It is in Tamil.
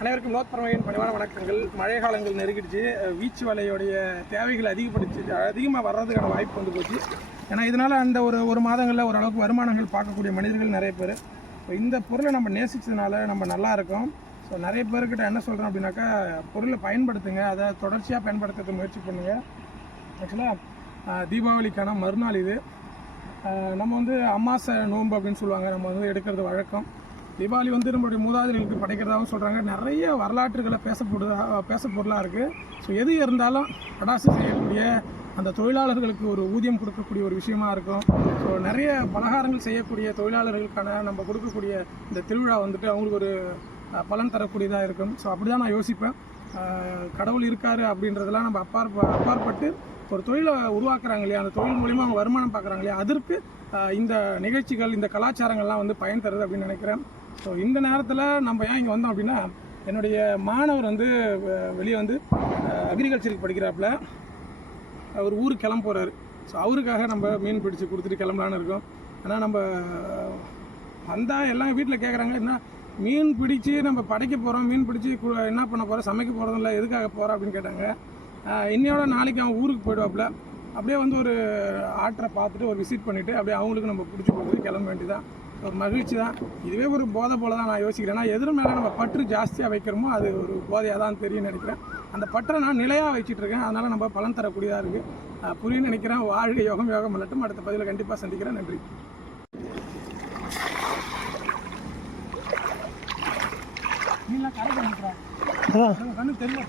அனைவருக்கும் நோத்பரமையின் பணிவான வணக்கங்கள். மழை காலங்கள் நெருங்கிடுச்சு. வீச்சு வலையோடைய தேவைகள் அதிகமாக வர்றதுக்கான வாய்ப்பு வந்து போச்சு. ஏன்னா இதனால் அந்த ஒரு மாதங்களில் ஓரளவுக்கு வருமானங்கள் பார்க்கக்கூடிய மனிதர்கள் நிறைய பேர். இந்த பொருளை நம்ம நேசித்ததுனால நம்ம நல்லா இருக்கோம். ஸோ நிறைய பேர்கிட்ட என்ன சொல்கிறோம் அப்படின்னாக்கா, பொருளை பயன்படுத்துங்க, அதை தொடர்ச்சியாக பயன்படுத்துறதுக்கு முயற்சி பண்ணுங்கள். ஆக்சுவலாக தீபாவளிக்கான மறுநாள் இது. நம்ம வந்து அமாவாசை நோன்பு அப்படின்னு சொல்லுவாங்க, நம்ம வந்து எடுக்கிறது வழக்கம். தீபாவளி வந்து நம்மளுடைய மூதாதையர்களுக்கு படைக்கிறதாகவும் சொல்கிறாங்க. நிறைய வரலாற்றுகளை பேச பொருளாக இருக்குது. ஸோ எது இருந்தாலும் படாசு செய்யக்கூடிய அந்த தொழிலாளர்களுக்கு ஒரு ஊதியம் கொடுக்கக்கூடிய ஒரு விஷயமா இருக்கும். ஸோ நிறைய பலகாரங்கள் செய்யக்கூடிய தொழிலாளர்களுக்கான நம்ம கொடுக்கக்கூடிய இந்த திருவிழா வந்துட்டு அவங்களுக்கு ஒரு பலன் தரக்கூடியதாக இருக்கும். ஸோ அப்படி தான் நான் யோசிப்பேன். கடவுள் இருக்கார் அப்படின்றதெல்லாம் நம்ம அப்பாற்பட்டு ஒரு தொழிலை உருவாக்குறாங்க இல்லையா, அந்த தொழில் மூலிமா அவங்க வருமானம் பார்க்குறாங்க இல்லையா, அதற்கு இந்த நிகழ்ச்சிகள், இந்த கலாச்சாரங்கள்லாம் வந்து பயன் தருது அப்படின்னு நினைக்கிறேன். ஸோ இந்த நேரத்தில் நம்ம ஏன் இங்கே வந்தோம் அப்படின்னா, என்னுடைய மாணவர் வந்து வெளியே வந்து அக்ரிகல்ச்சருக்கு படிக்கிறாப்புல. அவர் ஊருக்கு கிளம்ப போகிறாரு. ஸோ அவருக்காக நம்ம மீன் பிடிச்சி கொடுத்துட்டு கிளம்பலான்னு இருக்கோம். ஆனால் நம்ம வந்தால் எல்லாம் வீட்டில் கேட்குறாங்க, என்ன மீன் பிடிச்சி நம்ம படைக்க போகிறோம், மீன் பிடிச்சி என்ன பண்ண போகிறோம், சமைக்க போகிறதும் இல்லை, எதுக்காக போகிறோம் அப்படின்னு கேட்டாங்க. இன்னையோட நாளைக்கு அவன் ஊருக்கு போய்டுவாப்புல. அப்படியே வந்து ஒரு ஆற்றை பார்த்துட்டு ஒரு விசிட் பண்ணிவிட்டு அப்படியே அவங்களுக்கு நம்ம பிடிச்சி கொடுத்து கிளம்ப வேண்டியதான். ஒரு மகிழ்ச்சி தான். இதுவே ஒரு போதை போல தான் நான் யோசிக்கிறேன். நான் எதிர் மேலே நம்ம பற்று ஜாஸ்தியாக வைக்கிறோமோ அது ஒரு போதையாக தான் தெரியும்னு நினைக்கிறேன். அந்த பற்றை நான் நிலையாக வச்சுட்ருக்கேன். அதனால் நம்ம பலன் தரக்கூடியதாக இருக்குது. புரியுன்னு நினைக்கிறேன். வாழ்க யோகம் பண்ணட்டும். அடுத்த பதிவில் கண்டிப்பாக சந்திக்கிறேன். நன்றி. நீலாம் கரை பண்ணிக்கிறேன், கண்ணு தெரியல.